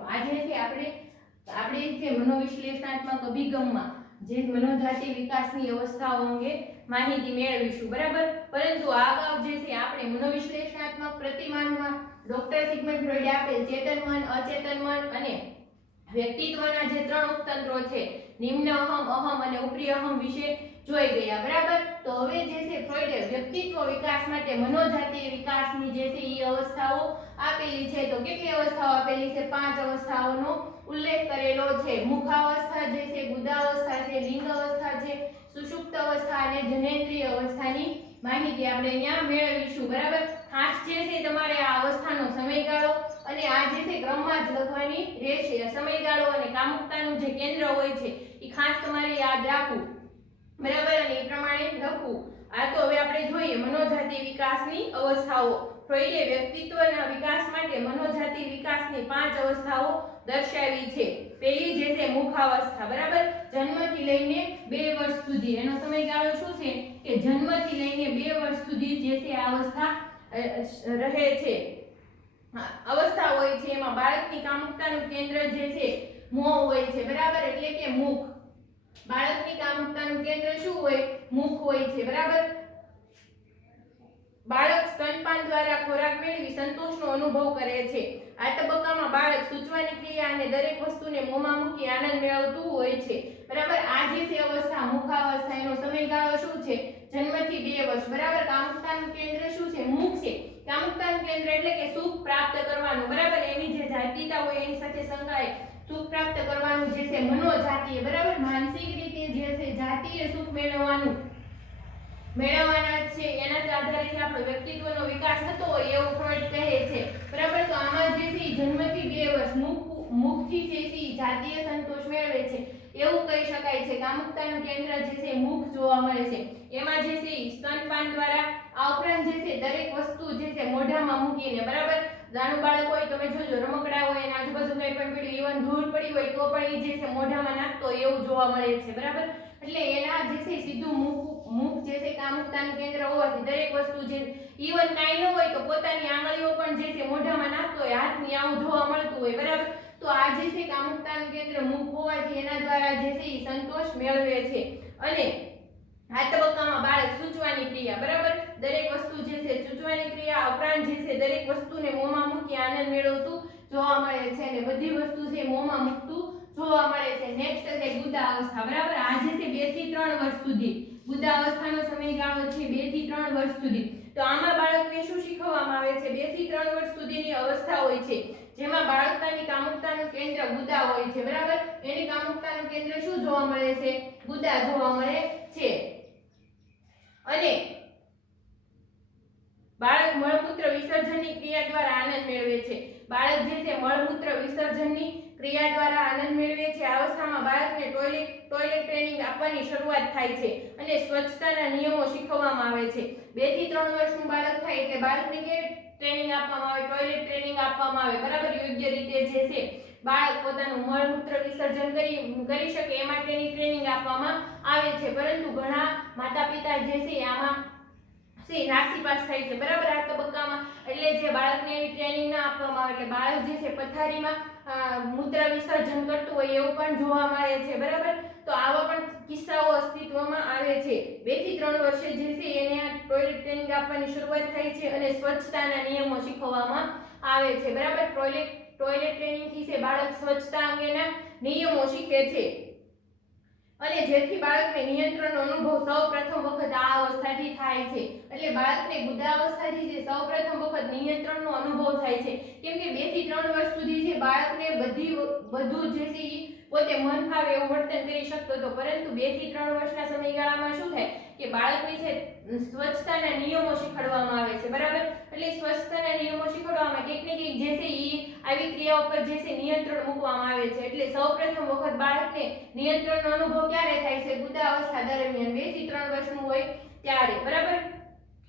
મિત્રો આજે છે આપણે જે મનોવિશ્લેષણાત્મક અભિગમમાં જે મનોજાતિ વિકાસની અવસ્થાઓ અંગે માહિતી મેળવીશું બરાબર। પરંતુ અગાઉ જે છે આપણે મનોવિશ્લેષણાત્મક પ્રતિમાનમાં ડોક્ટર સિગમન્ડ ફ્રોઈડે આપેલ ચેતન મન, અચેતન મન અને વ્યક્તિત્વના જે ત્રણ ઉપતંત્રો છે નિમ્ન અહમ, અહમ અને ઉપરી અહમ વિશે જોઈ ગયા બરાબર। તો હવે જે છે ફ્રોઈડે વ્યક્તિત્વ વિકાસ માટે મનોજાતીય વિકાસની જે છે એ અવસ્થાઓ આપેલી છે। તો કેટલી અવસ્થાઓ આપેલી છે? 5 અવસ્થાઓનો ઉલ્લેખ કરેલો છે। મુખાવસ્થા જે છે, ગુદાવસ્થા છે, લિંગ અવસ્થા છે, સુષુપ્ત અવસ્થા અને જનેન્દ્રિય અવસ્થાની માહિતી આપણે અહીંયા મેળવીશું બરાબર। ખાસ જે છે તમારે આ અવસ્થાનો સમયગાળો અને આ જે છે ક્રમમાં જ લખવાની રહેશે। સમયગાળો અને કામુકતાનું જે કેન્દ્ર હોય છે એ ખાસ તમારે યાદ રાખવું બરાબર અને એ પ્રમાણે લખવું। આ તો હવે આપણે જોઈએ મનોજાતિ વિકાસની અવસ્થાઓ। ફ્રોઈડે વ્યક્તિત્વના વિકાસ માટે મનોજાતિ વિકાસની 5 અવસ્થાઓ દર્શાવી છે। પહેલી જે છે મુખાવસ્થા બરાબર, જન્મથી લઈને 2 વર્ષ સુધી એનો સમયગાળો શું છે કે જન્મથી લઈને 2 વર્ષ સુધી જે છે આ અવસ્થા રહે છે, અવસ્થા હોય છે। એમાં બાળકની કામુકતાનું કેન્દ્ર જે છે મોં હોય છે બરાબર, એટલે કે મુખ। બાળકની કામુકતાનું કેન્દ્ર શું હોય? મુખ હોય છે બરાબર। બાળક સ્તનપાન દ્વારા ખોરાક મેળવી સંતોષનો અનુભવ કરે છે। આ તબક્કામાં બાળક સૂચવાની ક્રિયા અને દરેક વસ્તુને મોંમાં મૂકી આનંદ મેળવતું હોય છે બરાબર। આ જે છે અવસ્થા મુખાવસ્થા, એનો સમયગાળો શું છે? જન્મથી 2 વર્ષ બરાબર। કામુકતાનું કેન્દ્ર શું છે? મુખ છે। કામુકતાનું કેન્દ્ર એટલે કે સુખ પ્રાપ્ત કરવાનું બરાબર, એની જે જાતીયતા હોય એની સાથે સંકળાય સુખ પ્રાપ્ત કરવાનું જે છે મનોજાતીય બરાબર, માનસિક રીતે જે છે જાતીય સુખ મેળવવાના છે, એના આધારે આપણો વ્યક્તિત્વનો વિકાસ થતો હોય એવું ફ્રોઈડ કહે છે બરાબર। તો આમાં જે છે જન્મથી 2 વર્ષ મુખથી જે છે જાતીય સંતોષ મેળવે છે એવું કહી શકાય છે। કામુકતાનું કેન્દ્ર જે છે મુખ જોવા મળે છે, એમાં જે છે સ્તનપાન દ્વારા, આ ઉપરાંત જે છે દરેક વસ્તુ જે છે મોઢામાં મૂકીને બરાબર। નાનું બાળક હોય તમે જોજો રમકડા હોય એના આજુબાજુ કંઈ પણ પડ્યું, ઇવન ધૂળ પડી હોય તો પણ એ જે છે મોઢામાં નાખતો હોય એવું જોવા મળે છે બરાબર। એટલે એના જે છે સીધું મુખ જે છે કામુકતાનું કેન્દ્ર હોવાથી દરેક વસ્તુ જે ઇવન કાંઈ ન હોય તો પોતાની આંગળીઓ પણ જે છે મોઢામાં નાખતો હોય, હાથની આવું જોવા મળતું હોય બરાબર। તો આ જે છે કામુકતાનું કેન્દ્ર મુખ હોવાથી એના દ્વારા જે છે એ સંતોષ મેળવે છે। અને આ તબક્કામાં બાળક સૂચવાની ક્રિયા બરાબર, દરેક વસ્તુ જે છે સૂચવાની ક્રિયા ઉપરાંત જે છે દરેક વસ્તુને મોંમાં મૂકી આનંદ મેળવતું જોવા મળે છે અને બધી વસ્તુ છે મોંમાં મૂકતું જોવા મળે છે। નેક્સ્ટ છે ગુદાવસ્થા બરાબર। આ જે છે 2 થી 3 વર્ષ સુધી ગુદાવસ્થાનો સમયગાળો છે 2 થી 3 વર્ષ સુધી। તો આમાં બાળકને શું શીખવવામાં આવે છે? 2 થી 3 વર્ષ સુધીની અવસ્થા હોય છે જેમાં બાળકની કામુકતાનું કેન્દ્ર ગુદા હોય છે બરાબર। એની કામુકતાનું કેન્દ્ર શું જોવા મળે છે? ગુદા જોવા મળે છે। અને બાળક મળમૂત્ર વિસર્જનની ક્રિયા દ્વારા આનંદ મેળવે છે। બાળક જે છે મળમૂત્ર વિસર્જનની ક્રિયા દ્વારા આનંદ મેળવે છે। આ અવસ્થામાં બાળકને ટોયલેટ ટ્રેનિંગ આપવાની શરૂઆત થાય છે અને સ્વચ્છતાના નિયમો શીખવવામાં આવે છે। 2 થી 3 વર્ષનું બાળક થાય એટલે બાળકને કેવી ટ્રેનિંગ આપવામાં આવે? ટોયલેટ ટ્રેનિંગ આપવામાં આવે બરાબર। યોગ્ય રીતે જે છે બાળક પોતાનું મળમૂત્ર વિસર્જન કરી શકે એ માટેની ટ્રેનિંગ આપવામાં આવે છે। પરંતુ ઘણા માતા પિતા જે છે આમાં નાસીપાસ થાય છે બરાબર આ તબક્કામાં, એટલે જે બાળકને એવી ટ્રેનિંગ ના આપવામાં આવે એટલે બાળક જે છે પથારીમાં મૂત્ર વિસર્જન કરતું હોય એવું પણ જોવા મળે છે બરાબર। તો આવા પણ કિસ્સાઓ અસ્તિત્વમાં આવે છે। 2 થી 3 વર્ષે જે છે એને આ ટોયલેટ ટ્રેનિંગ આપવાની શરૂઆત થાય છે અને સ્વચ્છતાના નિયમો શીખવવામાં આવે છે બરાબર। ટોયલેટ ટ્રેનિંગ થી છે બાળક સ્વચ્છતા અંગેના નિયમો શીખે છે અને જેથી બાળકને નિયંત્રણનો અનુભવ સૌપ્રથમ વખત આ અવસ્થાથી થાય છે। એટલે બાળકને ગુદાવસ્થાથી જે સૌપ્રથમ વખત નિયંત્રણનો અનુભવ થાય છે, કેમ કે 2 થી 3 વર્ષ સુધી જે બાળકને બધું જે છે પોતે મન ફાવે એવું વર્તન કરી શકતો હતો, પરંતુ 2 થી 3 વર્ષના સમયગાળામાં શું થાય કે બાળકને છે સ્વચ્છતાના નિયમો શીખવાડવામાં આવે છે બરાબર। એટલે સ્વચ્છતાના નિયમો શીખવાડવામાં કંઈક ને કંઈક જે છે આવી ક્રિયાઓ પર જે છે નિયંત્રણ મૂકવામાં આવે છે। એટલે સૌપ્રથમ વખત બાળકને નિયંત્રણનો અનુભવ ક્યારે થાય છે? ગુદાવસ્થા દરમિયાન 2 થી 3 વર્ષનું હોય ત્યારે બરાબર।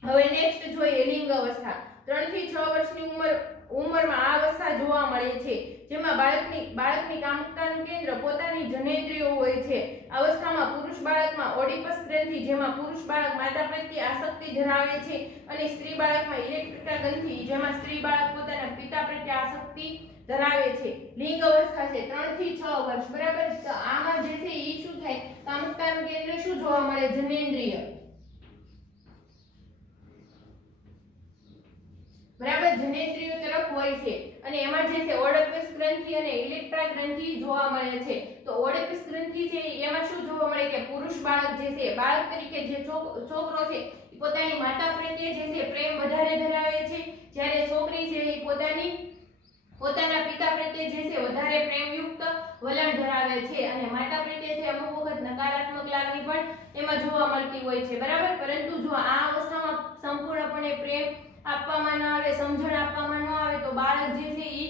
હવે નેક્સ્ટ જોઈએ લિંગ અવસ્થા। 3 થી 6 વર્ષની ઉંમરમાં આ અવસ્થા જોવા મળે છે, જેમાં બાળકની કામુકતાનું કેન્દ્ર પોતાની જનેન્દ્રિયો હોય છે. અવસ્થામાં પુરુષ બાળકમાં ઓડિપસ ગ્રંથિ, જેમાં પુરુષ બાળક માતા પ્રત્યે આસક્તિ ધરાવે છે, અને સ્ત્રી બાળકમાં ઇલેક્ટ્રિકા ગ્રંથિ, જેમાં સ્ત્રી બાળક પોતાના પિતા પ્રત્યે આસક્તિ ધરાવે છે. લિંગ અવસ્થા છે 3 થી 6 વર્ષ, બરાબર. તો આમાં જે છે ઈ શું થાય, કામુકતાનું કેન્દ્ર શું જોવા મળે, જનેન્દ્રિય, બરાબર, જનેન્દ્રિયો તરફ હોય છે. અને એમાં જે છે ઓડિપસ ગ્રંથિ અને ઇલેક્ટ્રા ગ્રંથિ જોવા મળે છે. તો ઓડિપસ ગ્રંથિ છે એમાં શું જોવા મળે કે પુરુષ બાળક જે છે, બાળક તરીકે જે છોકરો છે પોતાની માતા પ્રત્યે જે છે પ્રેમ વધારે ધરાવે છે, જ્યારે છોકરી છે એ પોતાના પિતા પ્રત્યે જે છે વધારે પ્રેમયુક્ત વલણ ધરાવે છે, અને માતા પ્રત્યે છે અમુક વખત નકારાત્મક લાગણી પણ એમાં જોવા મળતી હોય છે, બરાબર. પરંતુ જો આ અવસ્થામાં સંપૂર્ણપણે પ્રેમ આપવામાં ન આવે, સમજણ આપવામાં ન આવે, તો બાળક જે છે ઈ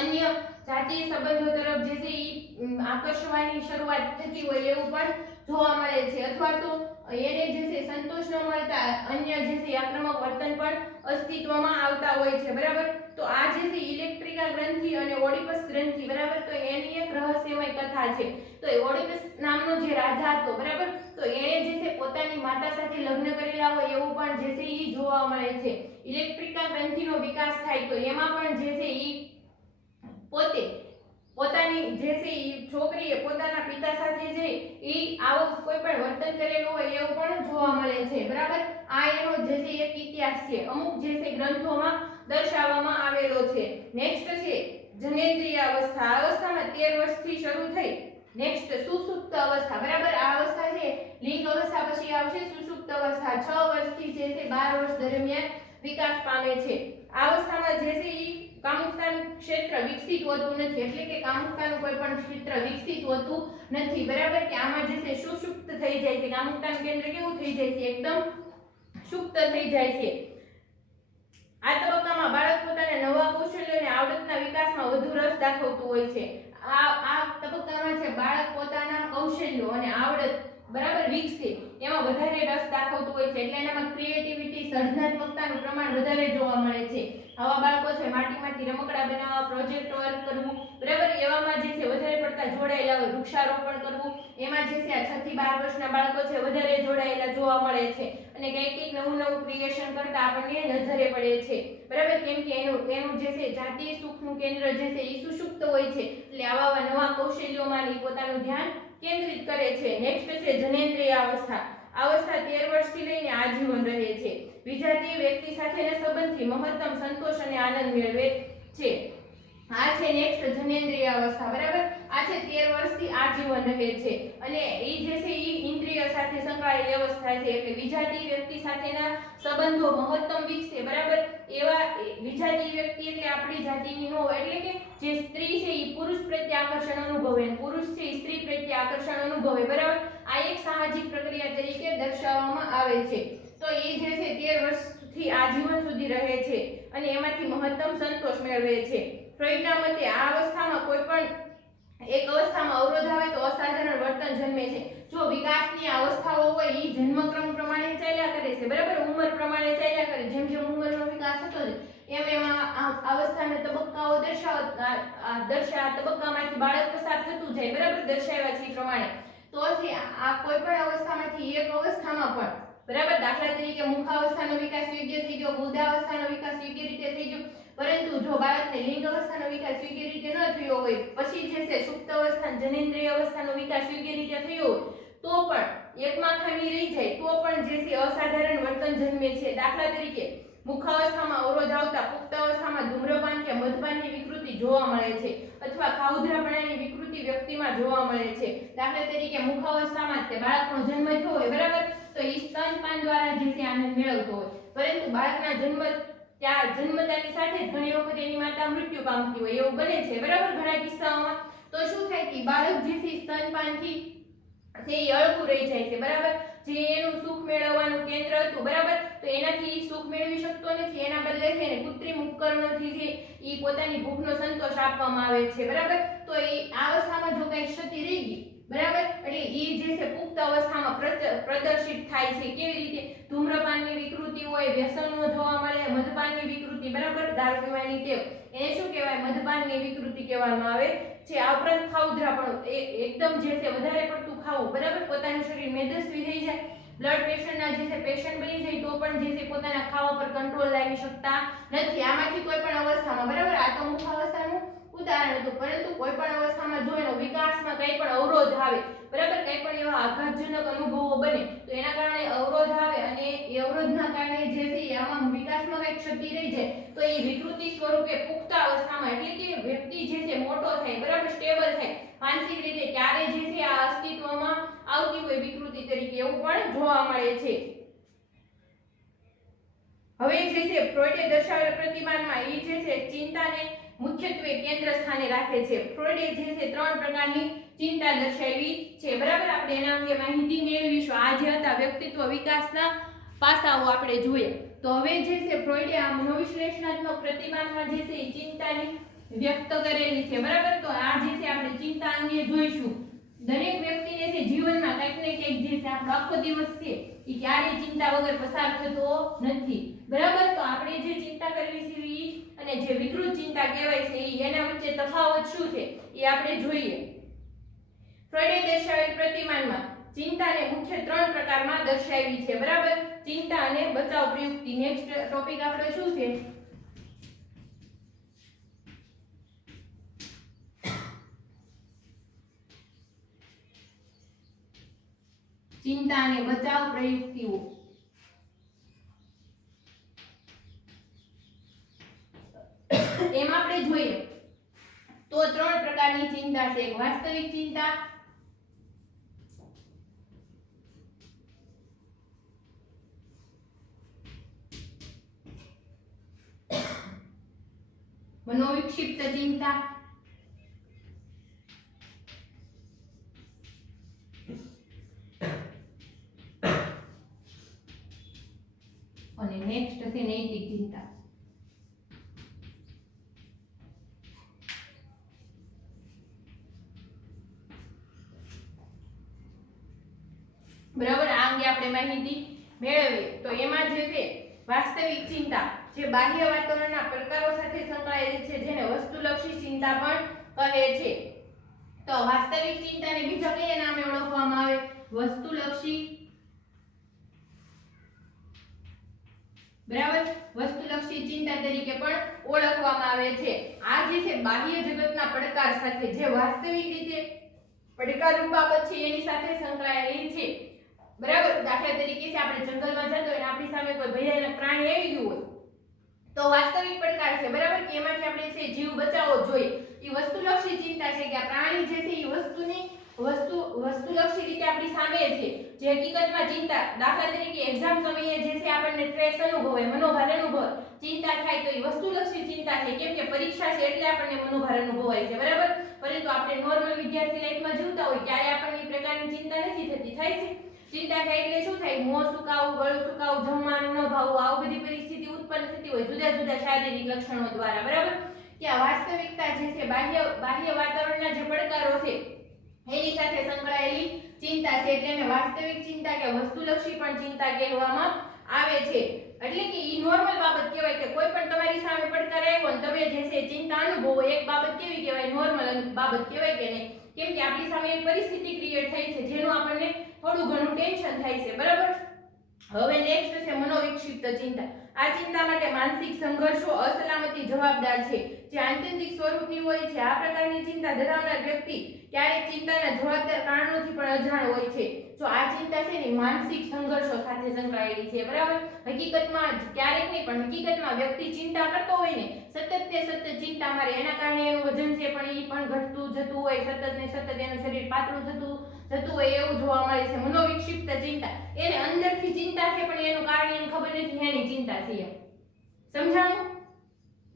અન્ય જાતીય સંબંધો તરફ જે છે ઈ આકર્ષવાની શરૂઆત થતી હોય એવું પણ જોવા મળે છે, અથવા તો એને જે છે સંતોષ ન મળતા અન્ય જે છે આક્રમક વર્તન પણ અસ્તિત્વમાં આવતા હોય છે, બરાબર. તો આ જે છે ઇલેક્ટ્રિકા ગ્રંથિ અને ઓડિપસ ગ્રંથિ, બરાબર, તો એની એક રહસ્યમય કથા છે. તો ઓડિપસ નામનો જે રાજા હતો, બરાબર, તો એણે જે છે પોતાની માતા સાથે લગ્ન કરેલા હોય એવું પણ જે છે ઈ જોવા મળે છે. ઇલેક્ટ્રિકા ગ્રંથિનો વિકાસ થાય તો એમાં પણ જે છે ઈ પોતાની જે છે ઈ છોકરીએ પોતાના પિતા સાથે જે ઈ આવો કોઈ પણ વર્તન કરેલું હોય એવું પણ જોવા મળે છે, બરાબર. આ એનો જે છે એક ઇતિહાસ છે, અમુક જે છે ગ્રંથોમાં દર્શાવવામાં આવેલો છે. નેક્સ્ટ છે જનેન્દ્રિય અવસ્થા. અવસ્થામાં 13 વર્ષથી શરૂ થઈ. નેક્સ્ટ સુષુપ્ત અવસ્થા, બરાબર. આ અવસ્થા છે લિંગ અવસ્થા પછી આવશે સુષુપ્ત અવસ્થા. 6 વર્ષથી જે છે 12 વર્ષ દરમિયાન વિકાસ પામે છે. આ અવસ્થામાં જે છે ઈ કામુકતાનું ક્ષેત્ર વિકસિત હોતું નથી, એટલે કે કામુકતાનું કોઈ પણ ક્ષેત્ર વિકસિત હોતું નથી, બરાબર. કે આમાં જે છે સુષુપ્ત થઈ જાય છે, કામુકતાનું કેન્દ્ર કેવું થઈ જાય છે, એકદમ સુપ્ત થઈ જાય છે. આ તબક્કામાં બાળક પોતાના નવા કૌશલ્યો અને આવડતના વિકાસમાં વધુ રસ દાખવતું હોય છે. આ તબક્કામાં છે બાળક પોતાના કૌશલ્યો અને આવડત, બરાબર, વિકસે એમાં વધારે રસ દાખવતું હોય છે, એટલે એનામાં ક્રિએટિવિટી, સર્જનાત્મકતાનું પ્રમાણ વધારે જોવા મળે છે. આવા બાળકો છે માટીમાંથી રમકડા બનાવવા, પ્રોજેક્ટ વર્ક કરવું, બરાબર, એવામાં જે છે વધારે પડતા જોડાયેલા હોય. વૃક્ષારોપણ કરવું, એમાં જે છે આ 6 થી 12 વર્ષના બાળકો છે વધારે જોડાયેલા જોવા મળે છે, અને કંઈક નવું ક્રિએશન કરતા આપણને નજરે પડે છે, બરાબર. કેમ કે એનું જે છે જાતીય સુખનું કેન્દ્ર જે છે ઈ સુષુપ્ત હોય છે, એટલે આવા નવા કૌશલ્યોમાં પોતાનું ધ્યાન કેન્દ્રિત કરે છે. નેક્સ્ટ છે જનેન્દ્રિય અવસ્થા. અવસ્થા 13 વર્ષથી લઈને આજીવન રહે છે. વિજાતીય વ્યક્તિ સાથેના સંબંધથી મહત્તમ સંતોષ અને આનંદ મેળવે છે. આ છે નેક્સ્ટ જનેન્દ્રિય અવસ્થા, બરાબર. આ છે 13 વર્ષથી આજીવન રહે છે, અને ઈ જે છે ઈ ઇન્દ્રિય સાથે સંકળાયેલી અવસ્થા છે, એટલે વિજાતીય વ્યક્તિ સાથેના સંબંધો મહત્તમ વિકસે, બરાબર. એવા વિજાતીય વ્યક્તિ એટલે આપણી જાતિની ન હોય, એટલે કે જે સ્ત્રી છે ઈ પુરુષ પ્રત્યે આકર્ષણ અનુભવે, પુરુષ છે ઈ સ્ત્રી પ્રત્યે આકર્ષણ અનુભવે, બરાબર. આ એક સામાજિક પ્રક્રિયા તરીકે દર્શાવવામાં આવે છે. તો એ જે છે 13 વર્ષથી આજીવન સુધી રહે છે, અને એમાંથી મહત્તમ સંતોષ મેળવે છે. ફ્રોઈડના મતે આ અવસ્થામાં કોઈ પણ એક અવસ્થામાં અવરોધ આવે તો અસાધારણ વર્તન જન્મે છે. જો વિકાસની અવસ્થાઓ હોય એ જન્મક્રમ પ્રમાણે ચાલ્યા કરે છે, બરાબર, ઉંમર પ્રમાણે ચાલ્યા કરે, જેમ જેમ ઉંમરનો વિકાસ થતો જાય એમ આ અવસ્થાના તબક્કાઓ તબક્કામાંથી બાળક પસાર થતું જાય, બરાબર, દર્શાવ્યા છે એ પ્રમાણે. તો આ કોઈ પણ અવસ્થામાંથી એક અવસ્થામાં પણ, બરાબર, દાખલા તરીકે મુખાવસ્થાનો વિકાસ યોગ્ય થઈ ગયો, બુદ્ધાવસ્થાનો વિકાસ યોગ્ય રીતે થઈ ગયો, પરંતુ જો બાળકને લિંગ અવસ્થાનો વિકાસ યોગ્ય રીતે ન થયો હોય, પછી જે છે સુપ્ત અવસ્થા, જનેન્દ્રિય અવસ્થાનો વિકાસ યોગ્ય રીતે થયો હોય, તો પણ એકમાં ખામી રહી જાય તો પણ જે છે અસાધારણ વર્તન જન્મે છે. દાખલા તરીકે મુખાવસ્થામાં અવરોધ આવતા પુખ્ત અવસ્થામાં ધૂમ્રપાન કે મદપાનની વિકૃતિ જોવા મળે છે, અથવા ખાઉધરાપણાની વિકૃતિ વ્યક્તિમાં જોવા મળે છે. દાખલા તરીકે મુખાવસ્થામાં તે બાળકનો જન્મ થયો હોય, બરાબર, તો એ સ્તનપાન દ્વારા જે છે આનંદ મેળવતો હોય, પરંતુ બાળકના જન્મતાની સાથે જ ઘણી વખત એની માતા મૃત્યુ પામતી હોય એવું બને છે, બરાબર, ઘણા કિસ્સાઓમાં. તો શું થાય કે બાળક જે છે સ્તનપાનથી તે અળગું રહી જાય છે, બરાબર, જે એનું સુખ મેળવવાનું કેન્દ્ર હતું, બરાબર, તો એનાથી સુખ મેળવી શકતો નથી, એના બદલે છે એને કૃત્રિમ ઉપકરણોથી જે ઈ પોતાની ભૂખનો સંતોષ આપવામાં આવે છે, બરાબર. તો એ આ અવસ્થામાં જો કઈ ક્ષતિ રહી ગઈ, બરાબર, એટલે ઈ જે છે પુખ્ત અવસ્થામાં પ્રદર્શિત થાય છે. કેવી રીતે? ધૂમ્રપાનની વિકૃતિ હોય, વ્યસનો જોવા મળે, મદપાનની વિકૃતિ, વિકૃતિ, બરાબર, દારૂ પીવાની ટેવ, એને શું કહેવાય? મદપાનની વિકૃતિ કહેવામાં આવે છે. આ ઉપરાંત ખાઉધરાપણું, એકદમ જે છે વધારે પડતું ખાવું, બરાબર, પોતાનું શરીર મેદસ્વી થઈ જાય, બ્લડ પ્રેશરના જે છે પેશન્ટ બની જાય તો પણ જે છે પોતાના ખાવા પર કંટ્રોલ લાવી શકતા નથી. આમાંથી કોઈ પણ અવસ્થામાં, બરાબર, આ તો મુખ અવસ્થાનું ઉદાહરણ હતું, પરંતુ કોઈ પણ અવસ્થામાં જો એનો વિકાસમાં કંઈ પણ અવરોધ આવે, બરાબર, કંઈ પણ એવા આઘાતજનક અનુભવો બને તો એના કારણે અવરોધ આવે અને એ અવરોધના કારણે જે છે આમાં વિકાસમાં કંઈ ક્ષતિ રહી જાય તો એ વિકૃતિ સ્વરૂપે પુખ્ત અવસ્થામાં, એટલે કે વ્યક્તિ જે છે મોટો થાય, બરાબર, સ્ટેબલ થાય માનસિક રીતે, ત્યારે જે છે આ અસ્તિત્વમાં આવતી હોય વિકૃતિ તરીકે એવું પણ જોવા મળે છે. હવે જે છે ફ્રોઈડે દર્શાવેલ પ્રતિમાનમાં એ જે છે ચિંતાને મુખ્યત્વે કેન્દ્ર સ્થાને રાખે છે. ફ્રોઈડે જે છે 3 પ્રકારની ચિંતા દર્શાવી છે, બરાબર. આપણે એના અંગે માહિતી મેળવીશું. આ જે હતા વ્યક્તિત્વ વિકાસના પાસાઓ આપણે જોઈએ. તો હવે જે છે ફ્રોઈડે આ મનોવિશ્લેષણાત્મક પ્રતિમાનમાં જે છે ચિંતાને વ્યક્ત કરેલી છે, બરાબર. તો આ જે છે આપણે ચિંતા અંગે જોઈશું. દરેક વ્યક્તિને છે જીવનમાં કંઈક ને કંઈક જે છે આપણો આખો દિવસ છે એ ક્યારેય ચિંતા વગર પસાર થતો નથી, બરાબર. તો આપણે જે ચિંતા કરવી છે અને જે વિકૃત ચિંતા કહેવાય છે એના વચ્ચે તફાવત શું છે એ આપણે જોઈએ. ફ્રોઈડે દર્શાવેલ પ્રતિમાનમાં ચિંતાને મુખ્ય 3 પ્રકારમાં દર્શાવી છે, બરાબર. ચિંતા અને બચાવ પ્રયુક્તિ. નેક્સ્ટ ટોપિક આપણે શું છે? ચિંતા અને બચાવ પ્રયુક્તિઓ. એમાં આપણે જોઈએ તો 3 પ્રકારની ચિંતા છે. એક વાસ્તવિક ચિંતા, મનોવિક્ષિપ્ત ચિંતા અને નેક્સ્ટ છે નૈતિક ચિંતા. બરાબર, આ અંગે આપણે માહિતી મેળવીએ તો એમાં જે છે વાસ્તવિક ચિંતા જે બાહ્ય વાતાવરણના પડકારો સાથે સંકળાયેલી છે, જેને વસ્તુલક્ષી ચિંતા પણ કહે છે. તો વાસ્તવિક ચિંતાને બીજા કયા નામે ઓળખવામાં આવે? વસ્તુલક્ષી, બરાબર, વસ્તુલક્ષી ચિંતા તરીકે પણ ઓળખવામાં આવે છે. આ જે છે બાહ્ય જગતના પડકાર સાથે જે વાસ્તવિક રીતે પડકારરૂપ બાબત છે એની સાથે સંકળાયેલી છે, બરાબર. દાખલા તરીકે છે આપણે જંગલમાં જતો હોય અને આપણી સામે કોઈ ભયાનક પ્રાણી આવી ગયું હોય તો વાસ્તવિક પડકાર છે, બરાબર, કે એમાંથી આપણે છે જીવ બચાવવો જોઈએ. એ વસ્તુલક્ષી ચિંતા છે કે આ પ્રાણી જે છે એ વસ્તુલક્ષી રીતે આપણી સામે છે, જે હકીકતમાં ચિંતા. દાખલા તરીકે એક્ઝામ સમયે જે છે આપણને સ્ટ્રેસ અનુભવાય, મનોભાર અનુભવાય, ચિંતા થાય તો એ વસ્તુલક્ષી ચિંતા છે, કેમ કે પરીક્ષા છે એટલે આપણને મનોભાર અનુભવાય છે, બરાબર. પરંતુ આપણે નોર્મલ વિદ્યાર્થી લાઈફમાં જીવતા હોય ત્યારે આપણને એ પ્રકારની ચિંતા નથી થતી. થાય છે ચિંતા થાય એટલે શું થાય? મોં સુકાવું, ગળું સુકાવું, જમવાનું ન ભાવવું, આવું બધી પરિસ્થિતિ ઉત્પન્ન થતી હોય જુદા જુદા શારીરિક લક્ષણો દ્વારા, બરાબર. કે આ વાસ્તવિકતા જે છે બાહ્ય વાતાવરણના જે પડકારો છે એની સાથે સંકળાયેલી ચિંતા છે, એટલે એને વાસ્તવિક ચિંતા કે વસ્તુલક્ષી પણ ચિંતા કહેવામાં આવે છે. એટલે કે ઈ નોર્મલ બાબત કહેવાય કે કોઈ પણ તમારી સામે પડકાર આવ્યો ને તમે જે છે ચિંતા અનુભવો, એક બાબત કેવી કહેવાય? નોર્મલ બાબત કહેવાય કે નહીં? કેમ કે આપણી સામે એક પરિસ્થિતિ ક્રિએટ થઈ છે જેનું આપણને થોડું ઘણું ટેન્શન થાય છે, બરાબર. હવે નેક્સ્ટ છે મનોવિક્ષિપ્ત ચિંતા. આ ચિંતા માટે માનસિક સંઘર્ષો, અસલામતી જવાબદાર છે, જે આત્યંતિક સ્વરૂપની હોય છે. આ પ્રકારની ચિંતા ધરાવનાર વ્યક્તિ ક્યારેક ચિંતાના જવાબદાર કારણોથી પણ અજાણ હોય છે. જો આ ચિંતા છે ને માનસિક સંઘર્ષો સાથે સંકળાયેલી છે, બરાબર. હકીકતમાં ક્યારેક નહીં પણ હકીકતમાં વ્યક્તિ ચિંતા કરતો હોય ને સતત ચિંતા મારે, એના કારણે એનું વજન છે પણ એ પણ ઘટતું જતું હોય, સતત એનું શરીર પાતળું થતું હોય એવું જોવા મળે છે. મનોવિક્ષિપ્ત ચિંતા, એને અંદરથી ચિંતા છે પણ એનું કારણ એને ખબર નથી એની ચિંતા છે. સમજાણું?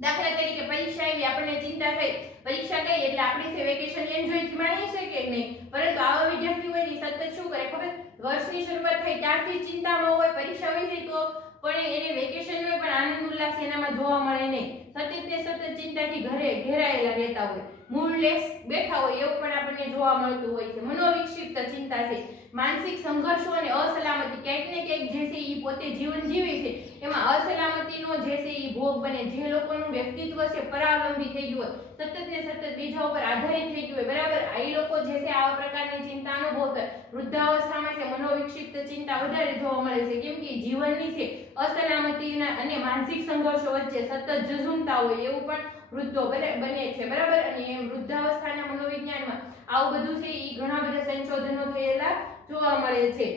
દાખલા તરીકે પરીક્ષા આવી, આપણને ચિંતા થઈ, પરીક્ષા ગઈ એટલે આપણે છે વેકેશન એન્જોય થી માણીએ છીએ કે નહીં? પરંતુ આવા વિદ્યાર્થી હોય ને સતત શું કરે ખબર? વર્ષની શરૂઆત થઈ ત્યારથી ચિંતામાં હોય, પરીક્ષા હોય છે તો પણ એને વેકેશન હોય પણ આનંદ ઉલ્લાસ ઉલ્લાસ એનામાં જોવા મળે નહીં. સતત ને સતત ચિંતાથી ઘેરાયેલા રહેતા હોય, મૂડલેસ બેઠા હોય એવું પણ આપણને જોવા મળતું હોય છે. મનોવિક્ષિપ્ત ચિંતા છે. માનસિક સંઘર્ષો અને અસલામતી ક્યાંક ને ક્યાંક જે છે એ પોતે જીવન જીવે છે એમાં અસલામતીનો જે છે એ ભોગ બને. જે લોકોનું વ્યક્તિત્વ છે પરાવલંબી થઈ ગયું હોય, સતત ને સતત બીજા ઉપર આધારિત થઈ ગયું હોય, બરાબર, એ લોકો જે છે આવા પ્રકારની ચિંતા અનુભવતા વૃદ્ધાવસ્થામાં છે મનોવિક્ષિપ્ત ચિંતા વધારે જોવા મળે છે. કેમ કે જીવનની છે અસલામતીના અને માનસિક સંઘર્ષો વચ્ચે સતત ઝઝૂમતા હોય એવું પણ વૃદ્ધો બને છે, બરાબર. અને એમ વૃદ્ધાવસ્થાના મનોવિજ્ઞાનમાં આવું બધું છે એ ઘણા બધા સંશોધનો થયેલા જોવા મળે છે.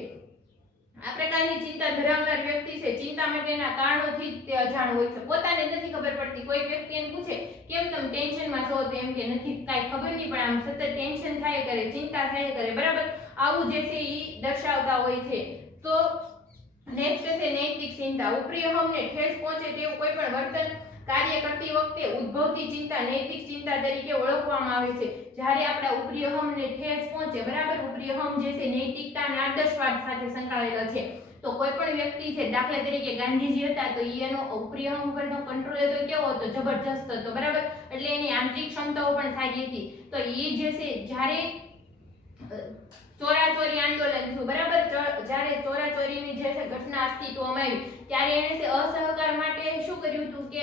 આ પ્રકારની ચિંતા ધરાવનાર વ્યક્તિ છે ચિંતા માટેના કારણોથી તે અજાણ હોય છે. પોતાને નથી ખબર પડતી. કોઈ વ્યક્તિ એને પૂછે કેમ તમે ટેન્શનમાં છો તો એમ કે નથી, કાંઈ ખબર નહીં, પણ આમ સતત ટેન્શન થાય કરે, ચિંતા થાય કરે, બરાબર. આવું જે છે એ દર્શાવતા હોય છે. તો નેક્સ્ટ છે નૈતિક ચિંતા. ઉપરી અહમને ઠેસ પહોંચે તેવું કોઈ પણ વર્તન કાર્ય કરતી વખતે ઉદ્ભવતી ચિંતા નૈતિક ચિંતા તરીકે ઓળખવામાં આવે છે. જ્યારે આપણા ઉપરી અહમને ઠેસ પહોંચે, બરાબર, ઉપરી અહમ જે છે નૈતિકતા અને આદર્શવાદ સાથે સંકળાયેલો છે. તો કોઈ પણ વ્યક્તિ છે, દાખલા તરીકે ગાંધીજી હતા તો એનો ઉપરી અહમ ઉપરનો કંટ્રોલ હતો કેવો હતો? જબરજસ્ત હતો, બરાબર. એટલે એની આંતરિક ક્ષમતાઓ પણ સારી હતી. તો એ જે છે જ્યારે ચોરાચોરી આંદોલન થયું, બરાબર, જ્યારે ચોરાચોરીની જે છે ઘટના અસ્તિત્વમાં આવી ત્યારે એને છે અસહકાર માટે શું કર્યું હતું કે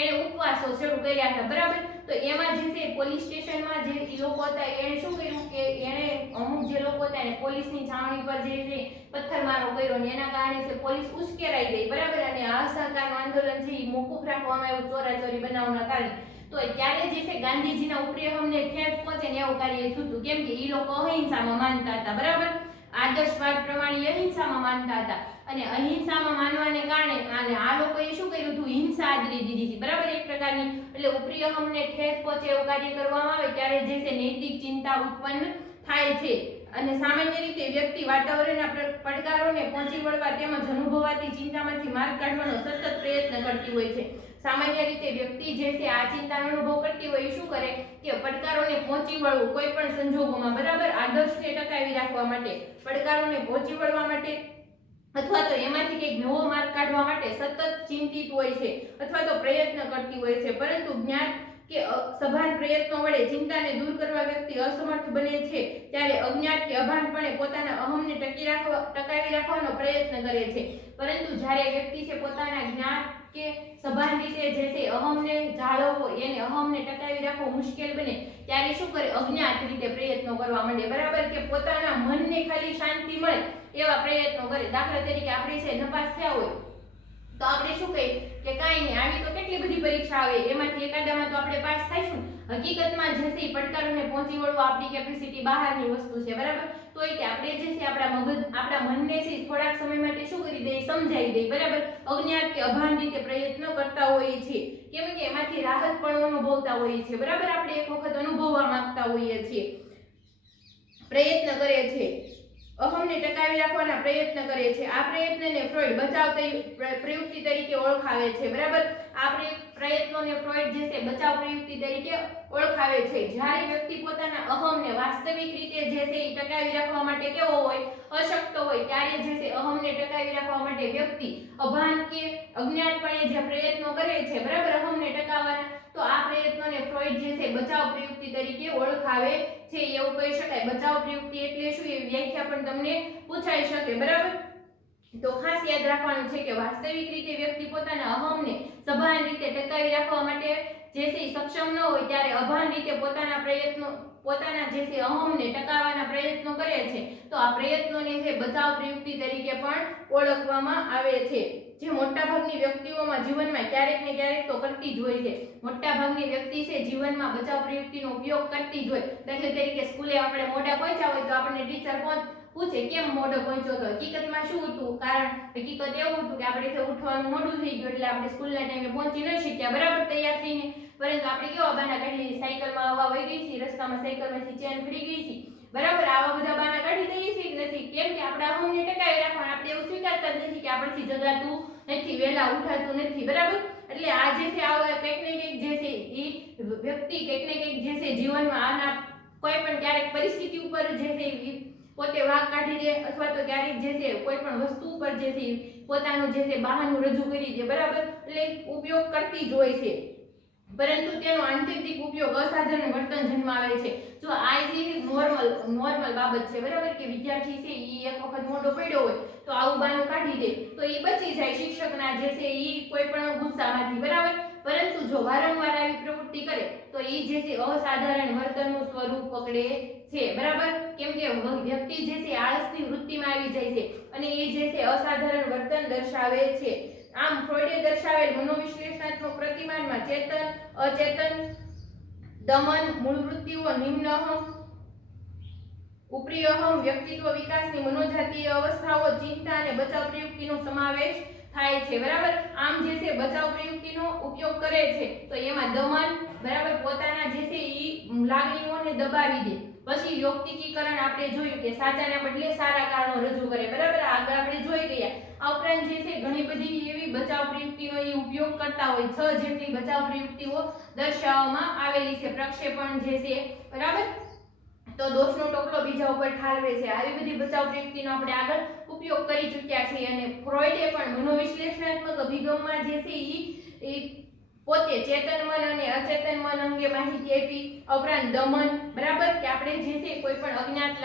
એને ઉપવાસો શરૂ કર્યા હતા, બરાબર. તો એમાં જે છે પોલીસ સ્ટેશનમાં જે લોકો હતા એને શું કર્યું કે એને અમુક જે લોકો હતા એને પોલીસની છાવણી પર જે છે પથ્થરમારો કર્યો ને એના કારણે છે પોલીસ ઉશ્કેરાઈ ગઈ, બરાબર. અને આ અસહકારનું આંદોલન છે એ મોકૂફ રાખવામાં આવ્યું ચોરાચોરી બનાવના કારણે. તો ત્યારે જે છે ગાંધીજીના ઉપરી અહમને ઠેસ પહોંચે ને એવું કાર્ય થયું હતું. કેમ કે એ લોકો અહિંસામાં માનતા હતા, બરાબર. આદર્શવાદ પ્રમાણે અહિંસામાં માનતા હતા અને અહિંસામાં માનવાને કારણે અને આ લોકોએ શું કર્યું હતું? હિંસા આદરી દીધી હતી, બરાબર, એક પ્રકારની. એટલે ઉપરી અહમને ઠેસ પહોંચે એવું કાર્ય કરવામાં આવે ત્યારે જે છે નૈતિક ચિંતા ઉત્પન્ન થાય છે. અને સામાન્ય રીતે વ્યક્તિ વાતાવરણના પડકારોને પહોંચી વળવા તેમજ અનુભવાતી ચિંતામાંથી માર્ગ કાઢવાનો સતત પ્રયત્ન કરતી હોય છે. સામાન્ય રીતે વ્યક્તિ જે છે આ ચિંતાનો અનુભવ કરતી હોય શું કરે કે પડકારોને પહોંચી વળવું કોઈ પણ સંજોગોમાં, બરાબર, આદર્શને ટકાવી રાખવા માટે, પડકારોને પહોંચી વળવા માટે અથવા તો એમાંથી કંઈક નવો માર્ગ કાઢવા માટે સતત ચિંતિત હોય છે અથવા તો પ્રયત્ન કરતી હોય છે. પરંતુ જ્ઞાત કે સભાન પ્રયત્નો વડે ચિંતાને દૂર કરવા વ્યક્તિ અસમર્થ બને છે ત્યારે અજ્ઞાત કે અભાનપણે પોતાના અહમને ટકાવી રાખવાનો પ્રયત્ન કરે છે. પરંતુ જ્યારે વ્યક્તિ છે પોતાના જ્ઞાત કે સભાન રીતે જે છે અહમને જાળવવો, એને અહમને ટકાવી રાખવો મુશ્કેલ બને ત્યારે શું કરે? અજ્ઞાત રીતે પ્રયત્નો કરવા માંડે, બરાબર, કે પોતાના મનને ખાલી શાંતિ મળે એવા પ્રયત્નો કરે. દાખલા તરીકે આપણે છે નપાસ થયા હોય તો આપણે શું કહીએ કે કાંઈ નહીં, આવી તો કેટલી બધી પરીક્ષા આવે એમાંથી એકાદામાં તો આપણે પાસ થઈશું. હકીકતમાં જે છે પડકારોને પહોંચી વળવા આપણી કેપેસિટી બહારની વસ્તુ છે, બરાબર. તો એ કે આપણે જે છે આપણા મનને છે થોડાક સમય માટે શું કરી દઈએ? સમજાવી દઈએ, બરાબર. અજ્ઞાત કે અભાન રીતે પ્રયત્નો કરતા હોઈએ છીએ કેમ કે એમાંથી રાહત પણ અનુભવતા હોઈએ છીએ, બરાબર. આપણે એક વખત અનુભવવા માંગતા હોઈએ છીએ, પ્રયત્ન કરે છે, અહમને ટકાવી રાખવાના પ્રયત્ન કરે છે. આ પ્રયત્નને ફ્રોઈડ બચાવ પ્રવૃત્તિ તરીકે ઓળખાવે છે, બરાબર. આ પ્રયત્નોને ફ્રોઈડ જે છે બચાવ પ્રવૃત્તિ તરીકે ઓળખાવે છે. જ્યારે વ્યક્તિ પોતાના અહમને વાસ્તવિક રીતે જે છે એ ટકાવી રાખવા માટે કેવો હોય? અશક્ત હોય ત્યારે જે છે અહમને ટકાવી રાખવા માટે વ્યક્તિ અભાન કે અજ્ઞાતપણે જે પ્રયત્નો કરે છે, બરાબર, અહમને ટકાવવાના, તો આ પ્રયત્નોને ફ્રોઈડ જે છે બચાવ પ્રવૃત્તિ તરીકે ઓળખાવે છે એવું કહી શકાય. બચાવ પ્રવૃત્તિ એટલે શું એ વ્યાખ્યા પણ તમને પૂછાઈ શકે, બરાબર. તો ખાસ યાદ રાખવાનું છે કે વાસ્તવિક રીતે વ્યક્તિ પોતાના અહમને સભાન રીતે ટકાવી રાખવા માટે જે છે સક્ષમ ન હોય ત્યારે અભાન રીતે પોતાના જે છે અહમને ટકાવવાના પ્રયત્નો કરે છે. તો આ પ્રયત્નોને છે બચાવ પ્રવૃત્તિ તરીકે પણ ઓળખવામાં આવે છે. જે મોટાભાગની વ્યક્તિઓમાં જીવનમાં ક્યારેક ને ક્યારેક તો કરતી જ હોય છે. મોટાભાગની વ્યક્તિ છે જીવનમાં બચાવ પ્રવૃત્તિનો ઉપયોગ કરતી જ હોય. દાખલા તરીકે સ્કૂલે આપણે મોડા પહોંચ્યા હોય તો આપણને ટીચર પૂછે કેમ મોડો પહોંચ્યો તો હકીકતમાં શું હતું? કારણ હકીકત એવું હતું કે આપણે ઉઠવાનું મોડું થઈ ગયું એટલે આપણે સ્કૂલના ટાઈમે પહોંચી ન શક્યા, બરાબર, તૈયાર થઈને. પરંતુ આપણે કેવા બાના કાઢી? સાયકલમાં હવા વહી ગઈ હતી, રસ્તામાં સાયકલમાંથી ચેન ખડી ગઈ હતી, બરાબર. આવા બધા બાના કાઢી દઈએ છીએ કે નથી? કેમ કે આપણા અહમને ટકાવી રાખવાના. આપણે એવું સ્વીકારતા જ નથી કે આપણથી જગાતું નથી, વહેલા ઉઠાતું નથી, બરાબર. એટલે આ જે છે આવા કંઈક ને કંઈક જે છે એ વ્યક્તિ કંઈક ને કંઈક જે છે જીવનમાં આના કોઈ પણ ક્યારેક પરિસ્થિતિ ઉપર જે છે પોતે વાંક કાઢી દે અથવા તો ક્યારેક જે છે કોઈ પણ વસ્તુ ઉપર જે છે પોતાનું જે છે બહાનું રજૂ કરી દે, બરાબર, એટલે ઉપયોગ કરતી જ હોય છે, પરંતુ તેનો આંતરિક ઉપયોગ અસાધારણ વર્તન જન્માવે છે. જો આ જે નોર્મલ બાબત છે, બરાબર, કે વિદ્યાર્થી છે ઈ એક વખત મોટો પડ્યો હોય તો આવું બાનું કાઢી દે તો ઈ બચી જાય શિક્ષકના જે છે ઈ કોઈ પણ ગુસ્સામાંથી, બરાબર, પરંતુ જો વારંવાર આવી પ્રવૃત્તિ કરે તો ઈ જે છે અસાધારણ વર્તનનું સ્વરૂપ પકડે છે, બરાબર, કેમ કે વ્યક્તિ જે છે આળસની વૃત્તિમાં આવી જાય છે અને એ જે છે અસાધારણ વર્તન દર્શાવે છે. આમ ફ્રોઈડે દર્શાવેલ મનોવિશ્લેષણાત્મક પ્રતિમાનમાં ચેતન, અચેતન, દમન, મૂળ વૃત્તિઓ, નિમ્ન અહમ, ઉપરી અહમ, વ્યક્તિત્વ વિકાસની મનોજાતીય અવસ્થાઓ, ચિંતા અને બચાવ પ્રયુક્તિનો સમાવેશ થાય છે, બરાબર. આમ જે છે બચાવ પ્રયુક્તિનો ઉપયોગ કરે છે તો એમાં દમન, બરાબર, પોતાના જે છે ઈ લાગણીઓને દબાવી દે. પછી યોક્તિકીકરણ આપણે જોયું કે સાચાના બદલે સારા કારણો રજૂ કરે, બરાબર, આગળ આપણે જોઈ ગયા. આ ઉપરાંત જે છે ઘણી બધી એવી બચાવ પ્રયુક્તિનો એ ઉપયોગ કરતા હોય, 6 જેટલી બચાવ પ્રયુક્તિઓ દર્શાવવામાં આવેલી છે. પ્રક્ષેપણ જે છે, બરાબર, તો દોષનો ટોપલો બીજા ઉપર ઠાલવે છે. આવી બધી બચાવ પ્રયુક્તિનો આપણે આગળ ઉપયોગ કરી ચૂક્યા છીએ અને ફ્રોઈડે પણ મનોવિશ્લેષણાત્મક અભિગમમાં જે છે ઈ પોતે ચેતન મન અને અચેતન મન અંગે માહિતી આપી. ઉપરાંત દમન, બરાબર, કે આપણે જે છે કોઈ પણ અજ્ઞાત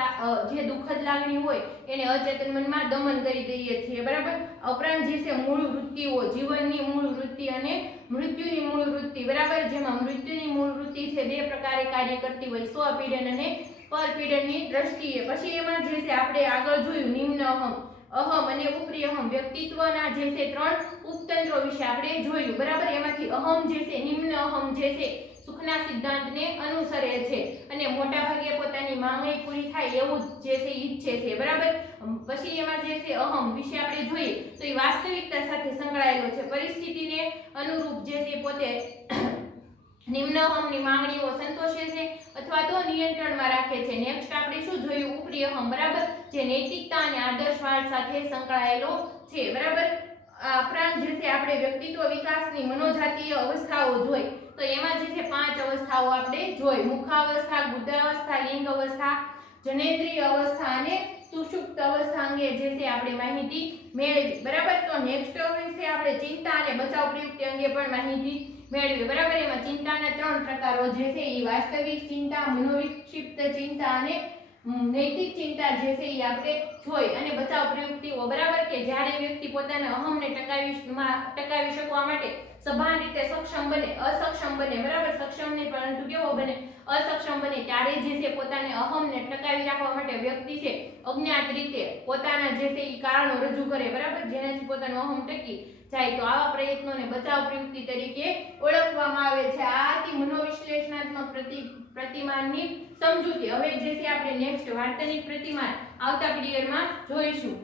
જે દુઃખદ લાગણી હોય એને અચેતન મનમાં દમન કરી દઈએ છીએ, બરાબર. ઉપરાંત જે છે મૂળ વૃત્તિઓ, જીવનની મૂળ વૃત્તિ અને મૃત્યુની મૂળ વૃત્તિ, બરાબર, જેમાં મૃત્યુની મૂળ વૃત્તિ છે 2 પ્રકારે કાર્ય કરતી હોય, સ્વપીડન અને પરપીડનની દ્રષ્ટિએ. પછી એમાં જે છે આપણે આગળ જોયું નિમ્ન અહમ, અહમ અને ઉપરી અહમ, વ્યક્તિત્વના જે છે 3 ઉપતંત્રો વિશે આપણે જોયું, બરાબર. એમાંથી અહમ જે છે, નિમ્ન અહમ જે છે સુખના સિદ્ધાંતને અનુસરે છે અને મોટા ભાગે પોતાની માંગણી પૂરી થાય એવું જે છે ઈચ્છે છે, બરાબર. પછી એમાં જે છે અહમ વિશે આપણે જોઈએ તો એ વાસ્તવિકતા સાથે સંકળાયેલો છે, પરિસ્થિતિને અનુરૂપ જે છે પોતે નિમ્ન અહમની માંગણીઓ સંતોષે છે અથવા તો નિયંત્રણમાં રાખે છે. નેક્સ્ટ આપણે શું જોયું, ઉપરી અહમ, બરાબર, જે નૈતિકતા અને આદર્શવાદ સાથે સંકળાયેલો છે, બરાબર. આ ઉપરાંત જે છે આપણે વ્યક્તિત્વ વિકાસની મનોજાતીય અવસ્થાઓ જોઈ તો એમાં જે છે 5 અવસ્થાઓ આપણે જોઈ, મુખાવસ્થા, બુદ્ધાવસ્થા, લિંગ અવસ્થા, જનેન્દ્રિય અવસ્થા અને સુષુપ્ત અવસ્થા અંગે જે છે આપણે માહિતી મેળવી, બરાબર. તો નેક્સ્ટ છે આપણે ચિંતા અને બચાવ પ્રયુક્તિ અંગે પણ માહિતી મેળવી, બરાબર. એમાં ચિંતાના 3 પ્રકારો જે છે એ વાસ્તવિક ચિંતા, મનોવિક્ષિપ્ત ચિંતા અને નૈતિક ચિંતા જે છે એ આપણે જોઈ અને બચાવ પ્રયુક્તિઓ, બરાબર, કે જ્યારે વ્યક્તિ પોતાના અહમને ટકાવી શકવા માટે સભાન રીતે સક્ષમ બને, અસક્ષમ બને, બરાબર, સક્ષમ નહીં પરંતુ કેવો બને, અસક્ષમ બને, ત્યારે જે છે પોતાને અહમને ટકાવી રાખવા માટે વ્યક્તિ છે અજ્ઞાત રીતે પોતાના જે છે એ કારણો રજૂ કરે, બરાબર, જેનાથી પોતાનો અહમ ટકી જાય. તો આવા પ્રયત્નોને બચાવ પ્રયુક્તિ તરીકે ઓળખવામાં આવે છે. આ હતી મનોવિશ્લેષણાત્મક પ્રતિમાનની સમજૂતી. હવે જે છે આપણે નેક્સ્ટ વર્તનિક પ્રતિમાન આવતા પીરિયડમાં જોઈશું.